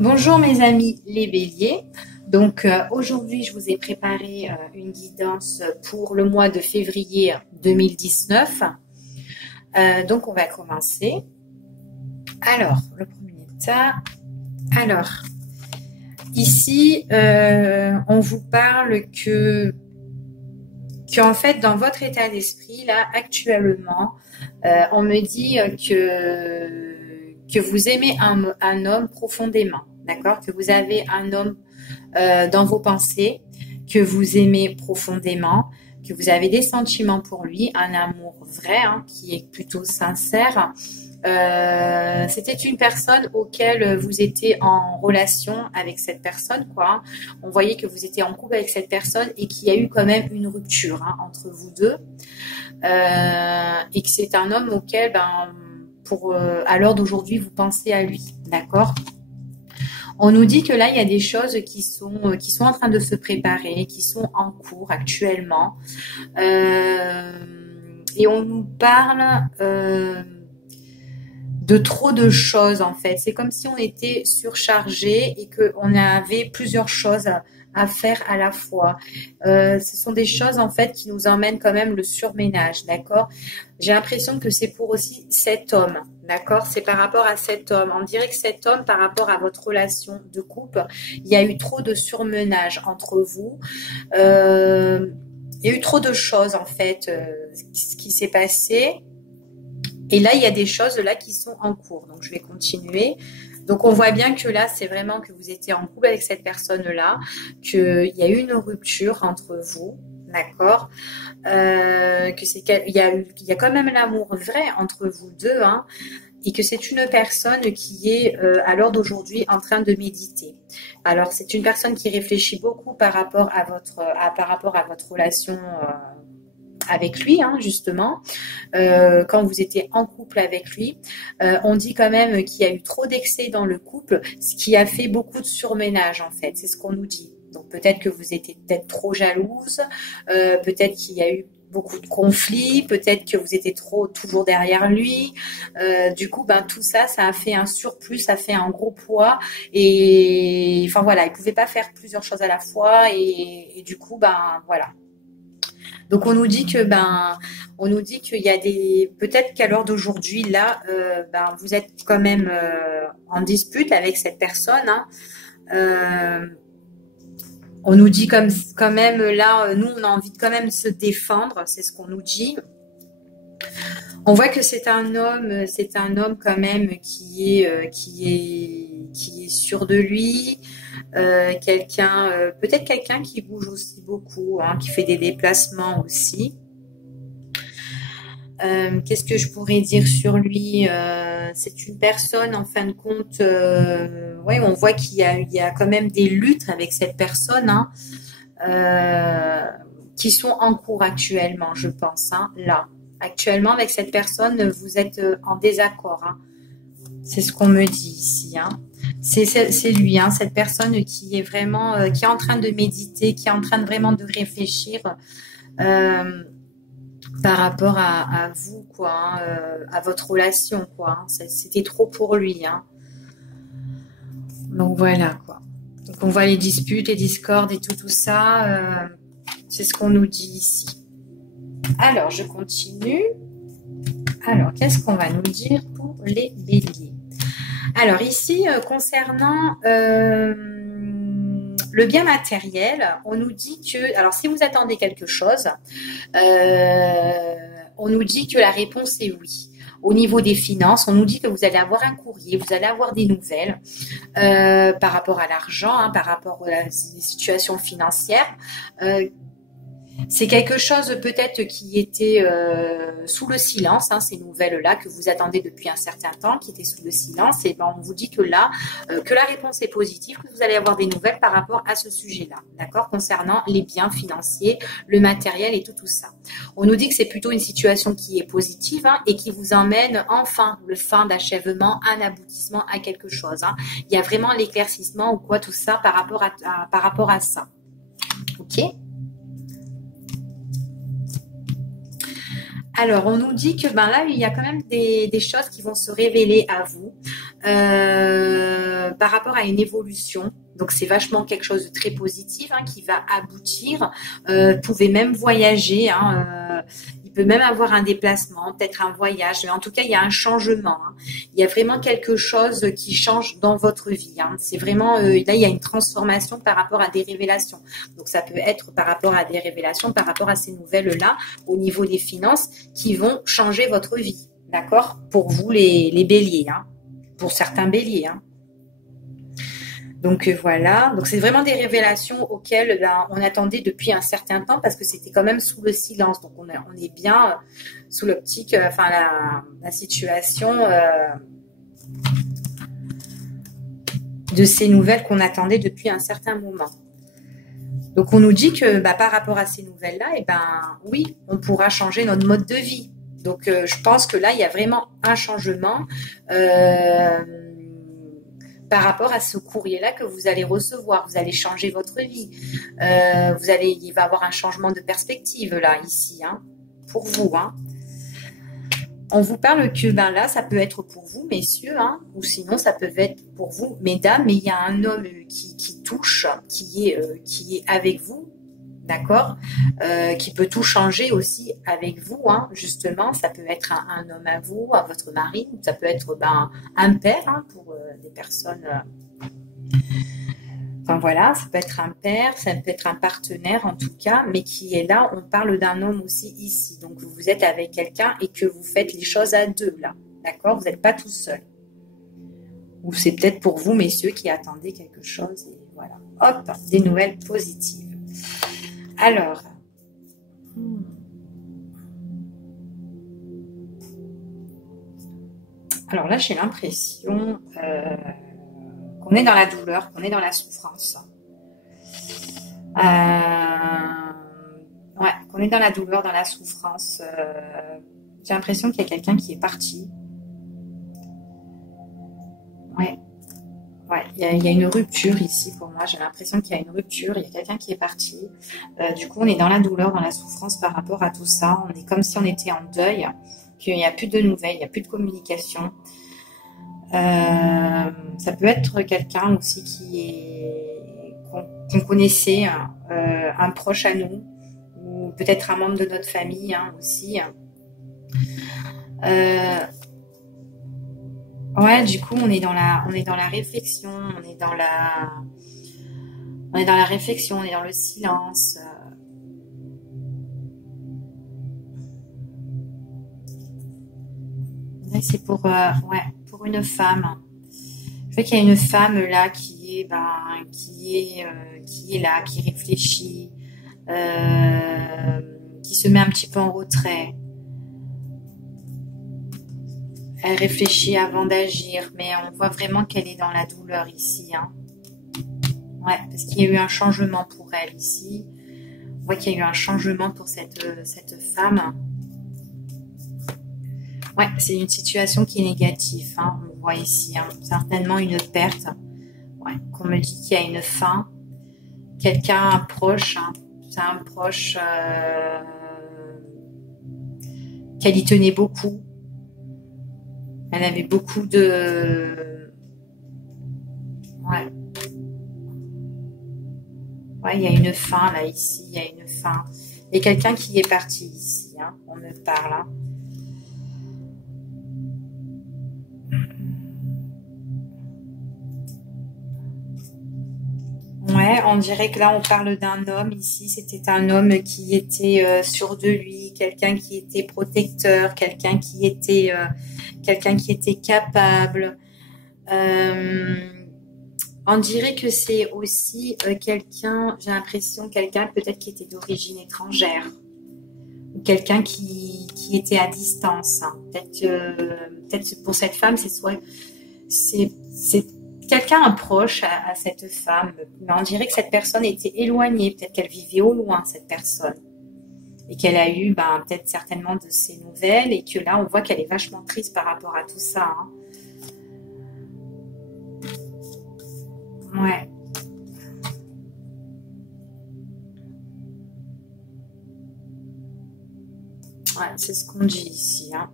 Bonjour mes amis les béliers. Donc aujourd'hui je vous ai préparé une guidance pour le mois de février 2019. Donc on va commencer. Alors le premier tas. Alors ici on vous parle qu'en fait dans votre état d'esprit là actuellement on me dit que vous aimez un homme profondément, d'accord? Que vous avez un homme dans vos pensées, que vous aimez profondément, que vous avez des sentiments pour lui, un amour vrai, hein, qui est plutôt sincère. C'était une personne auquel vous étiez en relation avec cette personne, quoi. On voyait que vous étiez en couple avec cette personne et qu'il y a eu quand même une rupture hein, entre vous deux. Et que c'est un homme auquel, à l'heure d'aujourd'hui, vous pensez à lui, d'accord? On nous dit que là, il y a des choses qui sont en train de se préparer, qui sont en cours actuellement. Et on nous parle de trop de choses, en fait. C'est comme si on était surchargé et qu'on avait plusieurs choses à faire à la fois. Ce sont des choses, en fait, qui nous emmènent quand même le surménage, d'accord? J'ai l'impression que c'est pour aussi cet homme, d'accord? C'est par rapport à cet homme. On dirait que cet homme, par rapport à votre relation de couple, il y a eu trop de surmenage entre vous. Il y a eu trop de choses, en fait, qui s'est passé. Et là, il y a des choses là qui sont en cours. Donc, je vais continuer. Donc, on voit bien que là, c'est vraiment que vous étiez en couple avec cette personne-là, qu'il y a eu une rupture entre vous, d'accord, il y a quand même l'amour vrai entre vous deux, hein, et que c'est une personne qui est à l'heure d'aujourd'hui en train de méditer. Alors, c'est une personne qui réfléchit beaucoup par rapport à votre relation avec lui, hein, justement, quand vous étiez en couple avec lui. On dit quand même qu'il y a eu trop d'excès dans le couple, ce qui a fait beaucoup de surménage, en fait. C'est ce qu'on nous dit. Donc peut-être que vous étiez peut-être trop jalouse, peut-être qu'il y a eu beaucoup de conflits, peut-être que vous étiez trop toujours derrière lui. Du coup, tout ça, ça a fait un surplus, ça a fait un gros poids. Et enfin voilà, il pouvait pas faire plusieurs choses à la fois. Et du coup, voilà. Donc on nous dit qu'il y a peut-être qu'à l'heure d'aujourd'hui là, vous êtes quand même en dispute avec cette personne, hein. Euh, on nous dit comme quand même là, nous on a envie de quand même se défendre, c'est ce qu'on nous dit. On voit que c'est un homme quand même qui est sûr de lui, peut-être quelqu'un qui bouge aussi beaucoup, hein, qui fait des déplacements aussi. Qu'est-ce que je pourrais dire sur lui? C'est une personne, en fin de compte, ouais, on voit il y a quand même des luttes avec cette personne, hein, qui sont en cours actuellement, je pense, hein, là. Actuellement, avec cette personne, vous êtes en désaccord, hein. C'est ce qu'on me dit ici, hein. C'est lui, hein, cette personne qui est vraiment, qui est en train de méditer, qui est en train de vraiment de réfléchir. Euh, Par rapport à vous, quoi, hein, à votre relation, quoi, hein. C'était trop pour lui, hein. Donc voilà, quoi. Donc on voit les disputes, les discordes et tout ça. C'est ce qu'on nous dit ici. Alors, je continue. Alors, qu'est-ce qu'on va nous dire pour les béliers? Alors ici, concernant le bien matériel, on nous dit que, alors si vous attendez quelque chose, on nous dit que la réponse est oui. Au niveau des finances, on nous dit que vous allez avoir un courrier, vous allez avoir des nouvelles par rapport à l'argent, hein, par rapport à la situation financière. C'est quelque chose peut-être qui était sous le silence, hein, ces nouvelles-là que vous attendez depuis un certain temps, qui étaient sous le silence. Et on vous dit que là, que la réponse est positive, que vous allez avoir des nouvelles par rapport à ce sujet-là, d'accord, concernant les biens financiers, le matériel et tout ça. On nous dit que c'est plutôt une situation qui est positive, hein, et qui vous emmène enfin le fin d'achèvement, un aboutissement à quelque chose, hein. Il y a vraiment l'éclaircissement ou quoi tout ça par rapport à ça. Ok. Alors, on nous dit que là, il y a quand même des choses qui vont se révéler à vous. par rapport à une évolution. Donc, c'est vachement quelque chose de très positif hein, qui va aboutir. Vous pouvez même voyager. Hein, il peut même avoir un déplacement, peut-être un voyage. Mais en tout cas, il y a un changement. Hein. Il y a vraiment quelque chose qui change dans votre vie. Hein. C'est vraiment, là, il y a une transformation par rapport à des révélations. Donc, ça peut être par rapport à des révélations, par rapport à ces nouvelles-là, au niveau des finances, qui vont changer votre vie. D'accord? Pour vous, les béliers. Hein. Pour certains béliers. Hein. Donc voilà, donc c'est vraiment des révélations auxquelles ben, on attendait depuis un certain temps parce que c'était quand même sous le silence. Donc on est bien sous l'optique, enfin la situation de ces nouvelles qu'on attendait depuis un certain moment. Donc on nous dit que bah, par rapport à ces nouvelles-là, eh ben oui, on pourra changer notre mode de vie. Donc je pense que là, il y a vraiment un changement. Par rapport à ce courrier-là que vous allez recevoir. Vous allez changer votre vie. Il va y avoir un changement de perspective là, ici, hein, pour vous. Hein. On vous parle que ben là, ça peut être pour vous, messieurs, hein, ou sinon ça peut être pour vous, mesdames, mais il y a un homme qui touche, qui est avec vous. D'accord, qui peut tout changer aussi avec vous, hein, justement. Ça peut être un homme à vous, à votre mari, ça peut être ben, un père hein, pour des personnes. Enfin voilà, ça peut être un père, ça peut être un partenaire en tout cas, mais qui est là. On parle d'un homme aussi ici. Donc vous êtes avec quelqu'un et que vous faites les choses à deux là. D'accord, vous n'êtes pas tout seul. Ou c'est peut-être pour vous, messieurs, qui attendez quelque chose. Et voilà, hop, des nouvelles positives. Alors, là, j'ai l'impression qu'on est dans la douleur, qu'on est dans la souffrance. Ouais, qu'on est dans la douleur, dans la souffrance. J'ai l'impression qu'il y a quelqu'un qui est parti. Ouais. Ouais, il y a une rupture ici pour moi. J'ai l'impression qu'il y a une rupture. Il y a quelqu'un qui est parti. Du coup, on est dans la douleur, dans la souffrance par rapport à tout ça. On est comme si on était en deuil, qu'il n'y a plus de nouvelles, il n'y a plus de communication. Ça peut être quelqu'un aussi qu'on connaissait, un proche à nous, ou peut-être un membre de notre famille hein, aussi. Ouais, du coup, on est dans la réflexion, on est dans la réflexion, on est dans le silence. C'est pour une femme. Je vois qu'il y a une femme là qui est là, qui réfléchit, qui se met un petit peu en retrait. Elle réfléchit avant d'agir, mais on voit vraiment qu'elle est dans la douleur ici. Hein. Ouais, parce qu'il y a eu un changement pour elle ici. On voit qu'il y a eu un changement pour cette femme. Ouais, c'est une situation qui est négative. Hein. On voit ici, hein. Certainement une perte. Ouais, qu'on me dit qu'il y a une fin. Quelqu'un, un proche, hein. C'est un proche qu'elle y tenait beaucoup. Elle avait beaucoup de... Ouais. Ouais, il y a une fin, là, ici. Il y a une fin. Il y a quelqu'un qui est parti ici. Hein. On me parle. Hein. Ouais, on dirait que là, on parle d'un homme ici. C'était un homme qui était sûr de lui, quelqu'un qui était protecteur, quelqu'un qui était capable. On dirait que c'est aussi quelqu'un, j'ai l'impression, quelqu'un peut-être qui était d'origine étrangère. Ou quelqu'un qui était à distance. Hein. Peut-être pour cette femme, c'est quelqu'un un proche à cette femme, mais on dirait que cette personne était éloignée, peut-être qu'elle vivait au loin, cette personne, et qu'elle a eu peut-être certainement de ses nouvelles, et que là on voit qu'elle est vachement triste par rapport à tout ça. Hein. Ouais. Ouais, c'est ce qu'on dit ici. Hein.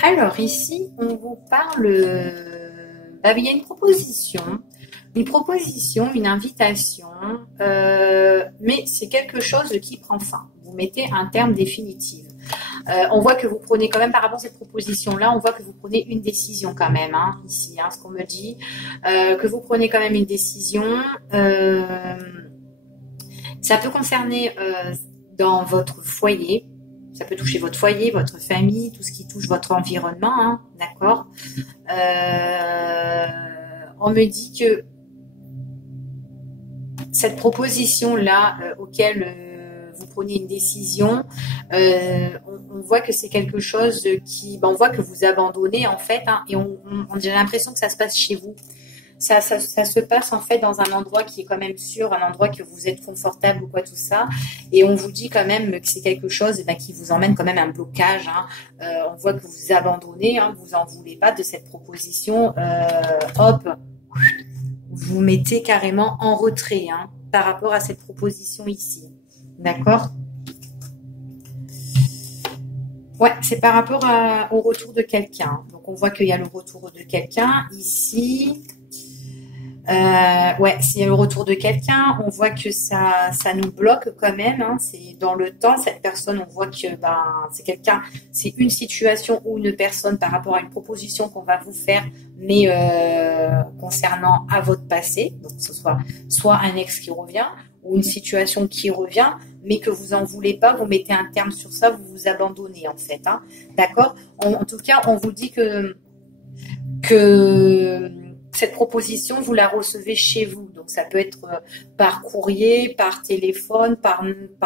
Alors ici, on vous parle, il y a une proposition, une invitation, mais c'est quelque chose qui prend fin. Vous mettez un terme définitif. On voit que vous prenez quand même, par rapport à cette proposition-là, on voit que vous prenez une décision quand même, hein, ici, hein, ce qu'on me dit, que vous prenez quand même une décision. Ça peut concerner dans votre foyer, ça peut toucher votre foyer, votre famille, tout ce qui touche votre environnement, hein, d'accord. On me dit que cette proposition-là, auquel vous prenez une décision, on voit que c'est quelque chose qui, on voit que vous abandonnez en fait, hein, et on a l'impression que ça se passe chez vous. Ça se passe en fait dans un endroit qui est quand même sûr, un endroit que vous êtes confortable ou quoi tout ça, et on vous dit quand même que c'est quelque chose qui vous emmène quand même un blocage, hein. On voit que vous abandonnez, hein, vous en voulez pas de cette proposition, hop, vous mettez carrément en retrait, hein, par rapport à cette proposition ici, d'accord. Ouais, c'est par rapport au retour de quelqu'un. Donc on voit qu'il y a le retour de quelqu'un ici. Ouais, c'est le retour de quelqu'un. On voit que ça nous bloque quand même, hein. C'est dans le temps, cette personne, on voit que c'est quelqu'un, c'est une situation ou une personne par rapport à une proposition qu'on va vous faire, mais concernant à votre passé. Donc ce soit un ex qui revient ou une situation qui revient, mais que vous en voulez pas, vous mettez un terme sur ça, vous vous abandonnez en fait, hein. D'accord. En tout cas, on vous dit que cette proposition, vous la recevez chez vous. Donc, ça peut être par courrier, par téléphone, par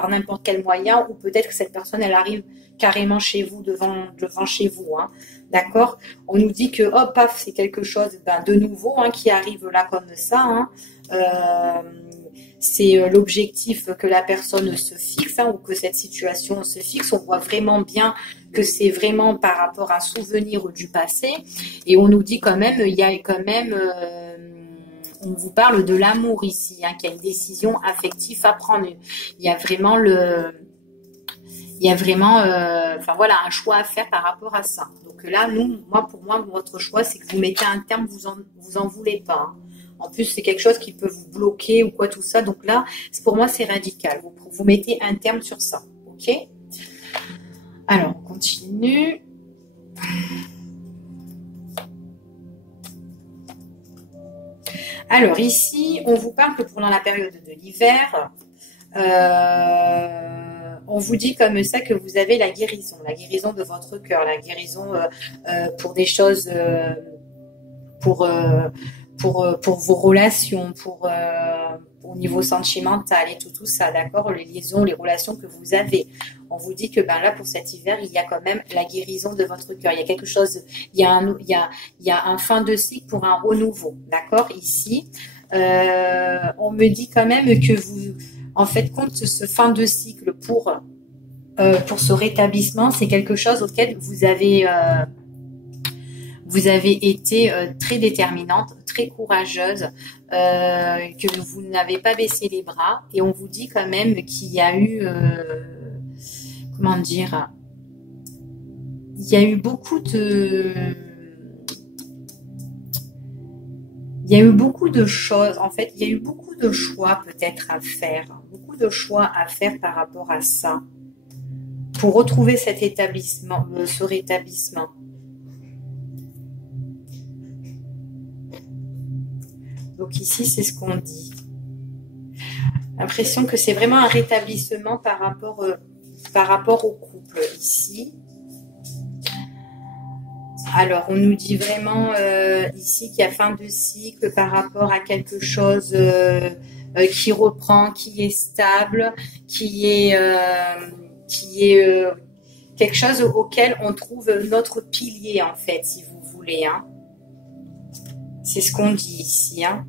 n'importe quel moyen, ou peut-être que cette personne, elle arrive carrément chez vous, devant chez vous, hein. D'accord. On nous dit que, hop, paf, c'est quelque chose de nouveau, hein, qui arrive là comme ça, hein. C'est l'objectif que la personne se fixe, hein, ou que cette situation se fixe. On voit vraiment bien que c'est vraiment par rapport à un souvenir du passé. Et on nous dit quand même, il y a quand même, on vous parle de l'amour ici, hein, qu'il y a une décision affective à prendre. Il y a vraiment enfin voilà, un choix à faire par rapport à ça. Donc là, pour moi, votre choix, c'est que vous mettez un terme, vous en voulez pas, hein. En plus, c'est quelque chose qui peut vous bloquer ou quoi tout ça. Donc là, pour moi, c'est radical. Vous mettez un terme sur ça. Ok? Alors, on continue. Alors ici, on vous parle que pendant la période de l'hiver, on vous dit comme ça que vous avez la guérison de votre cœur, la guérison pour des choses, pour vos relations, au niveau sentimental et tout ça, d'accord, les liaisons, les relations que vous avez. On vous dit que là, pour cet hiver, il y a quand même la guérison de votre cœur. Il y a quelque chose, il y a un fin de cycle pour un renouveau, d'accord, ici. On me dit quand même que vous, en fait, compte ce fin de cycle pour ce rétablissement, c'est quelque chose auquel vous avez été très déterminante, très courageuse, que vous n'avez pas baissé les bras, et on vous dit quand même qu'il y a eu, comment dire, il y a eu beaucoup de choses, en fait, il y a eu beaucoup de choix peut-être à faire, par rapport à ça, pour retrouver cet établissement, ce rétablissement. Donc ici, c'est ce qu'on dit. L'impression que c'est vraiment un rétablissement par rapport au couple ici. Alors, on nous dit vraiment ici qu'il y a fin de cycle par rapport à quelque chose qui reprend, qui est stable, qui est quelque chose auquel on trouve notre pilier, en fait, si vous voulez, hein. C'est ce qu'on dit ici, hein.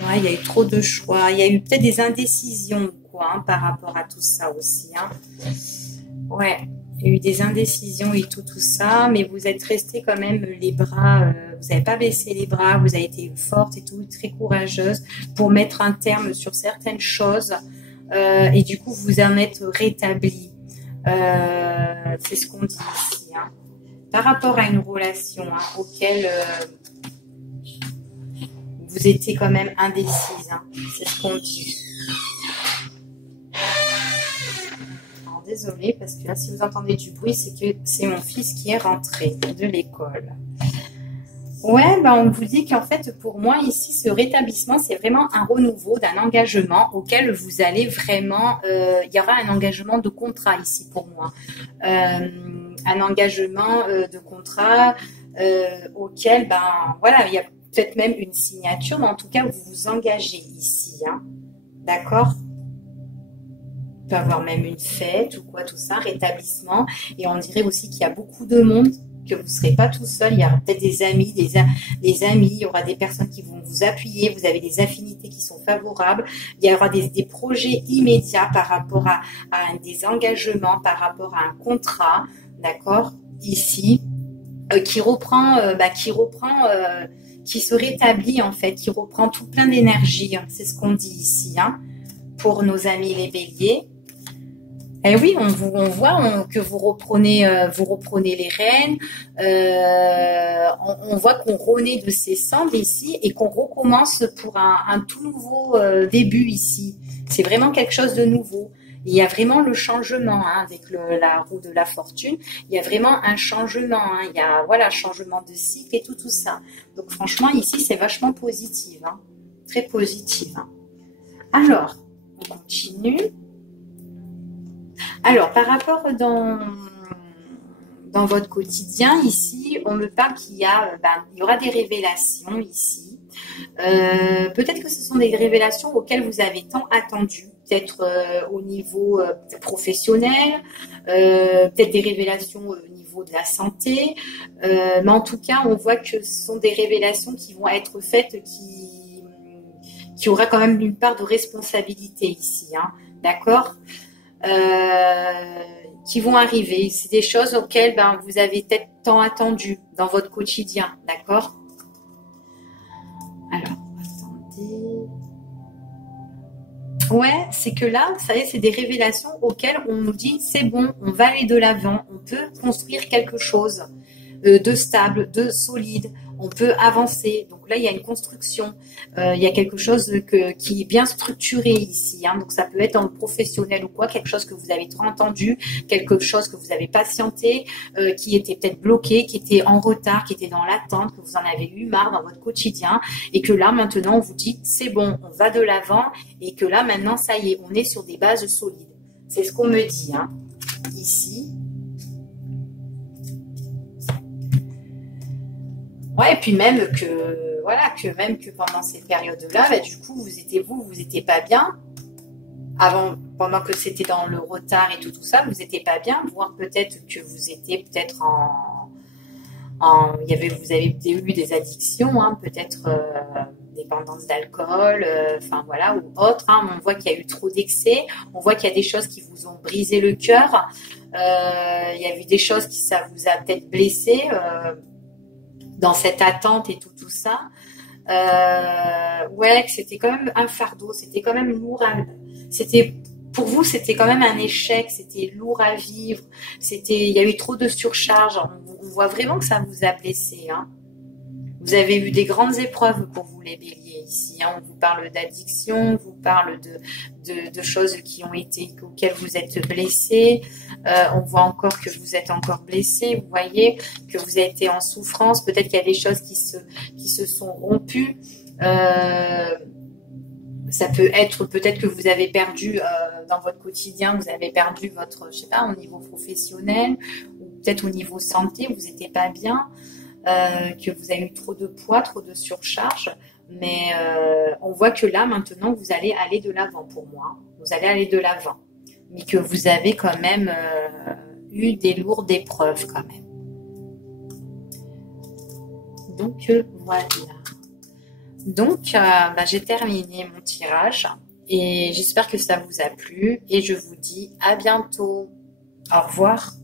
Ouais, il y a eu trop de choix. Il y a eu peut-être des indécisions, quoi, hein, par rapport à tout ça aussi, hein. Ouais, il y a eu des indécisions et tout ça, mais vous êtes resté quand même les bras, vous n'avez pas baissé les bras, vous avez été forte et tout, très courageuse pour mettre un terme sur certaines choses. et du coup, vous en êtes rétabli. C'est ce qu'on dit ici. Hein. Par rapport à une relation auquel vous étiez quand même indécise. Hein. C'est ce qu'on dit. Désolée, parce que là, si vous entendez du bruit, c'est que c'est mon fils qui est rentré de l'école. Ouais, bah on vous dit qu'en fait, pour moi, ici, ce rétablissement, c'est vraiment un renouveau d'un engagement auquel vous allez vraiment... il y aura un engagement de contrat ici pour moi. Un engagement de contrat auquel, ben voilà, il y a peut-être même une signature, mais en tout cas, vous vous engagez ici. Hein. D'accord ? Il peut y avoir même une fête ou quoi, tout ça, rétablissement. Et on dirait aussi qu'il y a beaucoup de monde, que vous ne serez pas tout seul. Il y aura peut-être des amis, des amis, il y aura des personnes qui vont vous appuyer, vous avez des affinités qui sont favorables. Il y aura des projets immédiats par rapport à des engagements, par rapport à un contrat, d'accord, ici, qui se rétablit en fait, qui reprend tout plein d'énergie. C'est ce qu'on dit ici, hein, pour nos amis les béliers. Eh oui, on voit que vous reprenez les rênes. On voit qu'on renaît de ses cendres ici et qu'on recommence pour un tout nouveau début ici. C'est vraiment quelque chose de nouveau. Il y a vraiment le changement hein, avec la roue de la fortune. Il y a vraiment un changement. Hein. Il y a voilà changement de cycle et tout ça. Donc franchement ici c'est vachement positif, hein. Très positif. Hein. Alors on continue. Alors, par rapport dans votre quotidien, ici, on me parle qu'il y aura des révélations ici. Peut-être que ce sont des révélations auxquelles vous avez tant attendu, peut-être au niveau professionnel, peut-être des révélations au niveau de la santé, mais en tout cas, on voit que ce sont des révélations qui vont être faites, qui aura quand même une part de responsabilité ici, hein, d'accord ? Qui vont arriver. C'est des choses auxquelles vous avez peut-être tant attendu dans votre quotidien, d'accord? Alors, attendez. Ouais, c'est que là, vous savez, c'est des révélations auxquelles on nous dit c'est bon, on va aller de l'avant, on peut construire quelque chose de stable, de solide, on peut avancer. Donc là, il y a une construction, il y a quelque chose qui est bien structuré ici. Hein. Donc ça peut être dans le professionnel ou quoi, quelque chose que vous avez trop entendu, quelque chose que vous avez patienté, qui était peut-être bloqué, qui était en retard, qui était dans l'attente, que vous en avez eu marre dans votre quotidien, et que là maintenant on vous dit c'est bon, on va de l'avant, et que là maintenant ça y est, on est sur des bases solides. C'est ce qu'on me dit hein, ici. Ouais, et puis même que pendant cette période-là, du coup, vous étiez pas bien. Pendant que c'était dans le retard et tout ça, vous étiez pas bien, voire peut-être que vous étiez peut-être vous avez eu des addictions, hein, peut-être dépendance d'alcool, ou autre. Hein, on voit qu'il y a eu trop d'excès, on voit qu'il y a des choses qui vous ont brisé le cœur, il y a eu des choses ça vous a peut-être blessé. Dans cette attente et tout ça, que c'était quand même un fardeau, c'était quand même lourd. Pour vous, c'était quand même un échec, c'était lourd à vivre, il y a eu trop de surcharge. On voit vraiment que ça vous a blessé. Hein. Vous avez eu des grandes épreuves pour vous les béliers ici. Hein. On vous parle d'addiction, on vous parle de choses auxquelles vous êtes blessés. On voit encore que vous êtes encore blessé. Vous voyez que vous avez été en souffrance. Peut-être qu'il y a des choses qui se sont rompues. Ça peut être peut-être que vous avez perdu dans votre quotidien, vous avez perdu votre, je sais pas, au niveau professionnel ou peut-être au niveau santé, vous n'étiez pas bien. Que vous avez eu trop de poids, trop de surcharge, mais on voit que là, maintenant, vous allez aller de l'avant pour moi. Vous allez aller de l'avant, mais que vous avez quand même eu des lourdes épreuves quand même. Donc, voilà. Donc, j'ai terminé mon tirage et j'espère que ça vous a plu et je vous dis à bientôt. Au revoir.